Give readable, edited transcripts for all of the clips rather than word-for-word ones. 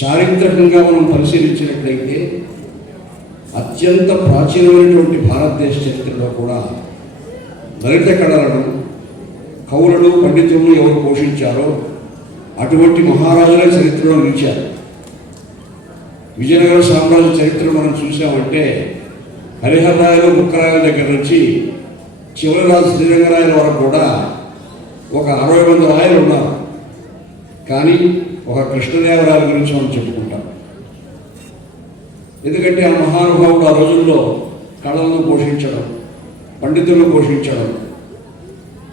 చారిత్రకంగా మనం పరిశీలించినట్లయితే అత్యంత ప్రాచీనమైనటువంటి భారతదేశ చరిత్రలో కూడా లలిత కళలను కవులను పండితులను ఎవరు పోషించారో అటువంటి మహారాజుల చరిత్రలో నిలిచారు. విజయనగర సామ్రాజ్య చరిత్ర మనం చూసామంటే హరిహరరాయలు ముక్కరాయల దగ్గర నుంచి చివరి రాజు శ్రీరంగరాయల వరకు కూడా ఒక 60 మంది రాయలు ఉన్నారు. కానీ ఒక కృష్ణదేవరాయల గురించి మనం చెప్పుకుంటాం. ఎందుకంటే ఆ మహానుభావుడు ఆ రోజుల్లో కళలను పోషించడం, పండితులను పోషించడం,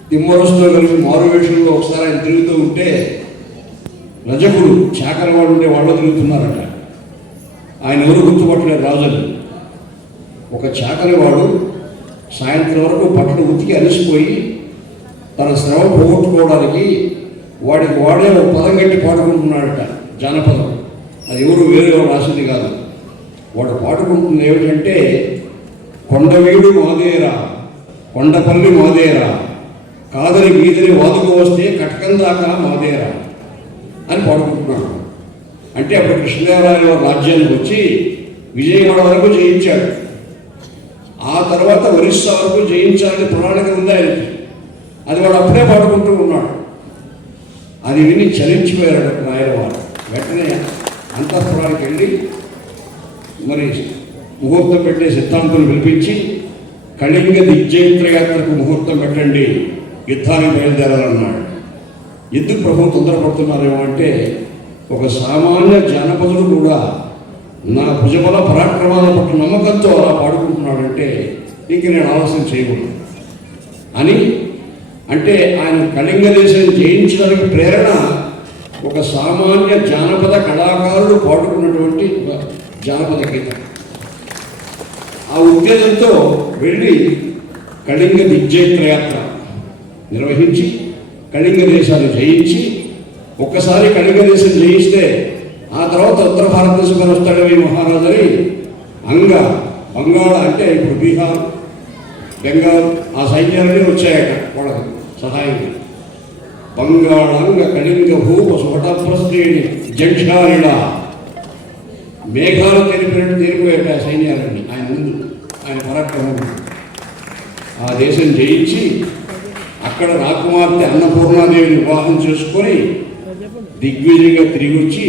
తిమ్మరసుతో కలిసి మారువేషంలో ఒకసారి ఆయన తిరుగుతూ ఉంటే రజకుడు చాకలి వాడు ఉంటే వాళ్ళు తిరుగుతున్నారట. ఆయన ఎవరు గుర్తుపట్టలేదు రాజులు. ఒక చాకలి వాడు సాయంత్రం వరకు బట్టలు ఉతికి అలసిపోయి తన శ్రమ పోగొట్టుకోవడానికి వాడికి వాడే ఒక పదం కట్టి పాడుకుంటున్నాడట, జానపదం. అది ఎవరు వేరే రాసింది కాదు. వాడు పాడుకుంటుంది ఏమిటంటే, కొండవీడు మాదేరా, కొండపల్లి మాదేరా, కాదని గీదని వాదుకు వస్తే కటకం దాకా మాదేరా అని పాడుకుంటున్నాడు. అంటే అప్పుడు కృష్ణదేవరాయల రాజ్యానికి వచ్చి విజయవాడ వరకు జయించాడు. ఆ తర్వాత ఒరిస్సా వరకు జయించాలని ప్రణాళిక ఉంది ఆయనకి. అది వాడు అప్పుడే పాడుకుంటూ ఉన్నాడు. అది విని చలించిపోయాడు రాయల వాడు. వెంటనే అంతఃపురానికి వెళ్ళి మరి ముహూర్తం పెట్టే సిద్ధాంతులు పిలిపించి కళింగ దిగ్జయంత్ర యాత్రకు ముహూర్తం పెట్టండి, యుద్ధానికి బయలుదేరాలన్నాడు. ఎందుకు ప్రభు తొందరపడుతున్నారేమో అంటే, ఒక సామాన్య జానపదుడు కూడా నా భుజబల పరాక్రమాల పట్ల నమ్మకంతో అలా పాడుకుంటున్నాడంటే ఇంక నేను ఆలోచన చేయకూడదు అని. అంటే ఆయన కళింగ దేశం జయించడానికి ప్రేరణ ఒక సామాన్య జానపద కళాకారుడు పాడుకున్నటువంటి ఒక జానపద గీతం. ఆ ఉత్తేజంతో వెళ్ళి కళింగ దిగ్జయంత్ర యాత్ర నిర్వహించి కళింగ దేశాన్ని జయించి, ఒక్కసారి కళింగ దేశం జయిస్తే ఆ తర్వాత ఉత్తర భారతదేశం వస్తాడని మహారాజని బంగాళ అంటే ఇప్పుడు బీహార్, బెంగాల్ ఆ సైన్యాలన్నీ వచ్చాయట వాళ్ళకి సహాయంగా. బంగాళంగ కళింగ భూప సుహటప్రశ్రేణి జంక్షారిణ, మేఘాలు తెలిపినట్టు తేలిపోయాట ఆ సైన్యాలన్నీ ఆయన ముందు, ఆయన పరాక్రమం. ఆ దేశం జయించి అక్కడ రాకుమార్తె అన్నపూర్ణాదేవిని వివాహం చేసుకొని దిగ్విజయంగా తిరిగి వచ్చి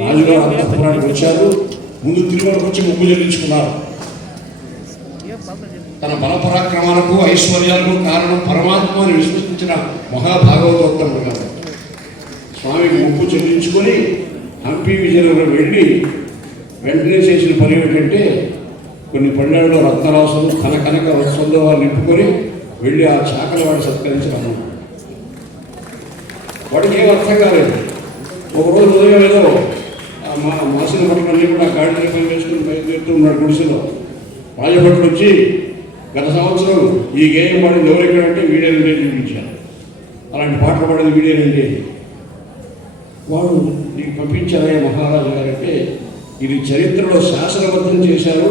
రాజుగారు అంతఃపురానికి వచ్చారు. ముందు తిరుమలకు వచ్చి ముగ్గు చెల్లించుకున్నారు. తన బలపరాక్రమాలకు ఐశ్వర్యాలకు కారణం పరమాత్మ అని విశ్వసించిన మహాభాగవతోత్తముడు గారు స్వామికి ముగ్గు చెల్లించుకొని హంపి విజయనగరం వెళ్ళి వెంటనే చేసిన పని ఏమిటంటే, కొన్ని పళ్ళెల్లో రత్నరాసులు కనక వత్సంలో వారు నింపుకొని వెళ్ళి ఆ చాకలి వాడిని సత్కరించడం. వాడికి ఏం అర్థం కాలేదు. ఒకరోజు ఉదయం ఏదో మాసిన భటులన్నీ కూడా గాడిని పని వేసుకుని బయలుదేరుతూ ఉన్నాడు గుడిసెలో. రాజభటులు వచ్చి గత సంవత్సరం ఈ గేయం పాడింది ఎవరెక్కడంటే వీడేనంటే చూపించారు. అలాంటి పాటలు పాడేది వీడేనంటే. వాడు నీకు పంపించారయ్య మహారాజు గారంటే, ఇది చరిత్రలో శాసనబద్ధం చేశారు.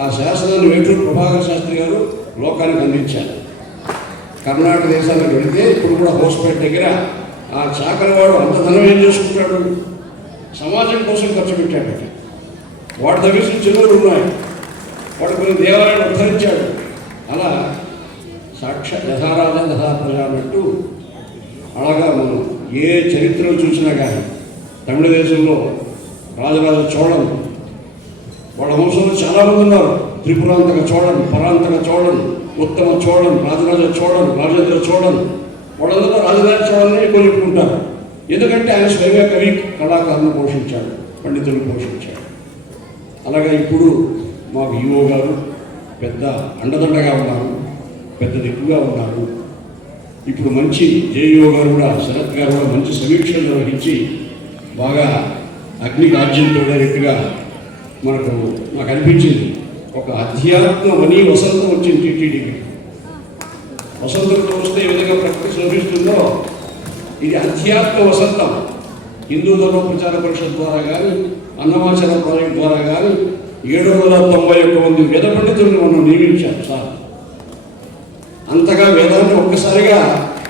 ఆ శాసనాన్ని వేటూరు ప్రభాకర్ శాస్త్రి గారు లోకానికి అందించారు. కర్ణాటక దేశాలకు వెళితే ఇప్పుడు కూడా హోస్పేట దగ్గర ఆ చాకలివాడు అంత ధనం ఏం చేసుకుంటాడు, సమాజం కోసం ఖర్చు పెట్టాడు. వాడి దగ్గర చెరువులు ఉన్నాయి, వాడు కొన్ని దేవాలయాలు ఉద్ధరించాడు. అలా సాక్షాత్ యథారాజ యథాప్రజ అన్నట్టు అలాగా మనం ఏ చరిత్రను చూసినా కానీ తమిళ దేశంలో రాజరాజ చోళన్ వాళ్ళ వంశంలో చాలామంది ఉన్నారు. త్రిపురాంతక చోళన్, పరాంతక చోళన్, ఉత్తమ చోళన్, రాజరాజ చోళన్, రాజేంద్ర చోళన్, వాళ్ళందరూ రాజరాజ చోళన్ని కొలుపుకుంటారు. ఎందుకంటే ఆయన స్వయంగా కవి కళాకారులను పోషించాడు, పండితులను పోషించాడు. అలాగే ఇప్పుడు మాకు ఈవో గారు పెద్ద అండదండగా ఉన్నారు, పెద్ద దిక్కుగా ఉన్నారు. ఇప్పుడు మంచి జేఈఓ గారు కూడా, శరత్ గారు కూడా మంచి సమీక్షలు నిర్వహించి బాగా అగ్ని రాజ్యంతో డైరెక్ట్గా నాకు అనిపించింది. ఒక అధ్యాత్మ వని వసంతం వచ్చింది టీటీడీకి. వసంతంతో వస్తే ఏ విధంగా ప్రకృతి శోభిస్తుందో ఇది అధ్యాత్మ వసంతం. హిందూ ధర్మ ప్రచార పరిషత్ ద్వారా కానీ, అన్నమాచార ప్రాజెక్ట్ ద్వారా కానీ 791 మంది వేద పండితులను మనం నియమించాం సార్. అంతగా వేదాన్ని ఒక్కసారిగా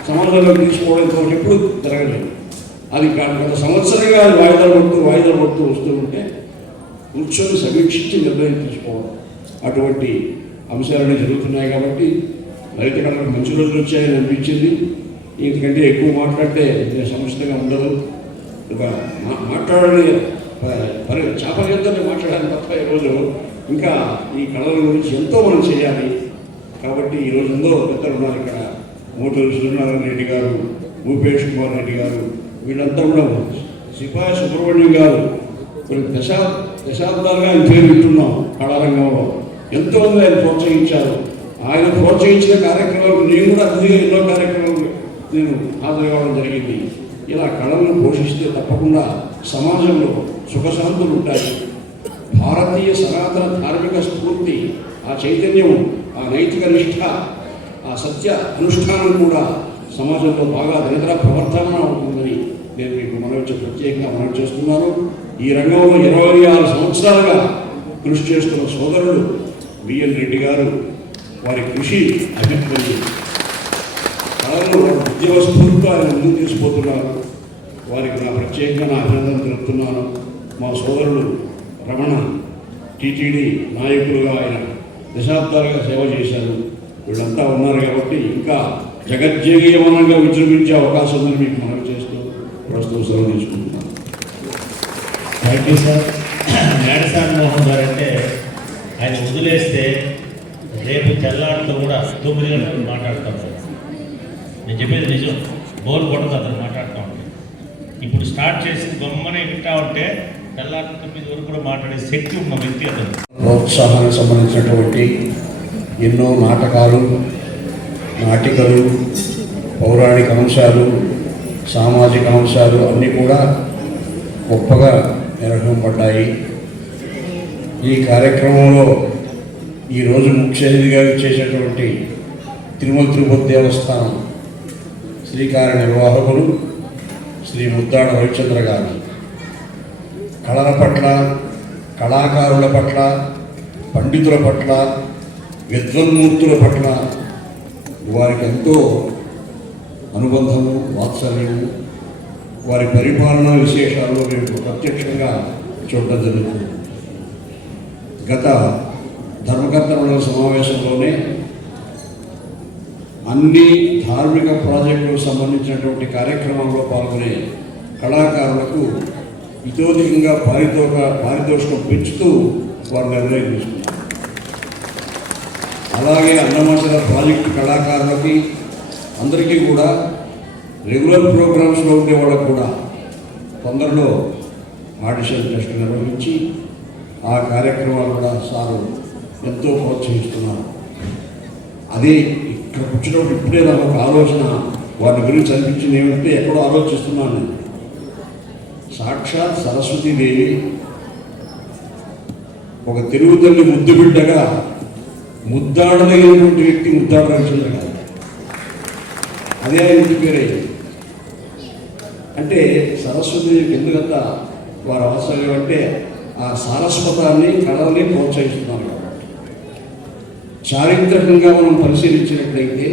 సమాజంలోకి తీసుకోవడంతో ఎప్పుడు జరగలేదు. అది గత సంవత్సరంగా అది వాయిదాలు పడుతూ వస్తూ ఉంటే కూర్చొని సమీక్షించి నిర్ణయం తీసుకోవడం అటువంటి అంశాలన్నీ జరుగుతున్నాయి. కాబట్టి రైతు కళలకు మంచి రోజులు వచ్చాయని అనిపించింది. ఇంతకంటే ఎక్కువ మాట్లాడితే సమస్యగా ఉండదు. మాట్లాడాలి చాపగంతనే మాట్లాడాలి తప్ప ఈరోజు ఇంకా ఈ కళల గురించి ఎంతో మనం చేయాలి. కాబట్టి ఈరోజు ఎంతో పెద్దలు ఉన్నారు ఇక్కడ. మోటూరు సూర్యనారాయణ రెడ్డి గారు, భూపేష్ కుమార్ రెడ్డి గారు, వీళ్ళంతా కూడా సిపాయి సుబ్రహ్మణ్యం గారు కొన్ని దశాబ్దాలుగా ఆయన పేరు వింటున్నాం. కళారంగంలో ఎంతోమంది ఆయన ప్రోత్సహించారు. ఆయన ప్రోత్సహించిన కార్యక్రమాలు నేను కూడా అతిథిగా ఎన్నో కార్యక్రమాలు నేను హాజరు కావడం జరిగింది. ఇలా కళలను పోషిస్తే తప్పకుండా సమాజంలో సుఖశాంతులు ఉంటాయి. భారతీయ సనాతన ధార్మిక స్ఫూర్తి, ఆ చైతన్యం, ఆ నైతిక నిష్ఠ, ఆ సత్య అనుష్ఠానం కూడా సమాజంలో బాగా నిరంతర ప్రవర్తన ఉంటుందని నేను మీకు ప్రత్యేకంగా మనవి చేస్తున్నాను. ఈ రంగంలో 26 సంవత్సరాలుగా కృషి చేస్తున్న సోదరుడు బిఎన్ రెడ్డి గారు, వారి కృషి అభివృద్ధి కళలు ఉద్యోగ స్ఫూర్తితో ఆయన ముందుకు తీసుకుపోతున్నారు. వారికి నా ప్రత్యేకంగా అభినందన తెలుపుతున్నాను. మా సోదరుడు రమణ టీటీడీ నాయకులుగా ఆయన దశాబ్దాలుగా సేవ చేశారు. వీళ్ళంతా ఉన్నారు కాబట్టి ఇంకా జగజ్జీవనంగా విజృంభించే అవకాశం ఉందని మీకు మనవి చేస్తూ ప్రస్తుతం సెలవు తీసుకుంటున్నాను. Thank you sir. Medasani Mohan గారు అంటే ఆయన వదిలేస్తే రేపు తెల్లారితో కూడా 9 గంటలకు మాట్లాడతాం సార్. నేను చెప్పేది నిజం, బోర్ కొట్టదు అతను మాట్లాడుతూ ఉంటే. ఇప్పుడు స్టార్ట్ చేసి గమ్మనే వింటా ఉంటే తెల్లారి 9 వరకు కూడా మాట్లాడే శక్తి ఉన్న వ్యక్తి అతను. ప్రోత్సాహానికి సంబంధించినటువంటి ఎన్నో నాటకాలు, నాటికలు, పౌరాణిక అంశాలు, సామాజిక అంశాలు అన్నీ కూడా గొప్పగా నిర్వహింపబడ్డాయి. ఈ కార్యక్రమంలో ఈరోజు ముఖ్య అతిథిగా చేసేటువంటి తిరుమల తిరుపతి దేవస్థానం శ్రీకార్య నిర్వాహకులు శ్రీ ముద్దాడ రవిచంద్ర గారు కళల పట్ల, కళాకారుల పట్ల, పండితుల పట్ల, విద్వన్మూర్తుల పట్ల వారికి ఎంతో అనుబంధము, వాత్సల్యము, వారి పరిపాలనా విశేషాల్లో మేము ప్రత్యక్షంగా చూడటం జరుగుతుంది. గత ధర్మకర్త మండలి సమావేశంలోనే అన్ని ధార్మిక ప్రాజెక్టులకు సంబంధించినటువంటి కార్యక్రమంలో పాల్గొనే కళాకారులకు ఇతోధికంగా పారితోషికం పెంచుతూ వారు నిర్ణయం తీసుకున్నారు. అలాగే అన్నమాచల ప్రాజెక్టు కళాకారులకి అందరికీ కూడా రెగ్యులర్ ప్రోగ్రామ్స్లో ఉండే వాళ్ళకు కూడా కొందరిలో ఆడిషన్ టెస్ట్ నిర్వహించి ఆ కార్యక్రమాలు కూడా సారు ఎంతో ప్రోత్సహిస్తున్నారు. అదే ఇక్కడ కూర్చున్నప్పుడు ఇప్పుడే నాకు ఒక ఆలోచన వాటి గురించి అనిపించింది ఏమంటే ఎక్కడో ఆలోచిస్తున్నాను నేను. సాక్షాత్ సరస్వతీదేవి ఒక తెలుగు తల్లి ముద్దు బిడ్డగా ముద్దాడదగినటువంటి వ్యక్తి ముద్దాడ రవిచంద్ర గారు. అదే ఆయన ఇంటి పేరయ్యింది. అంటే సరస్వతీదేవికి ఎందుకంత వారు అవసరం అంటే ఆ సారస్వతాన్ని, కళల్ని ప్రోత్సహిస్తున్నారు కాబట్టి. చారిత్రకంగా మనం పరిశీలించినట్లయితే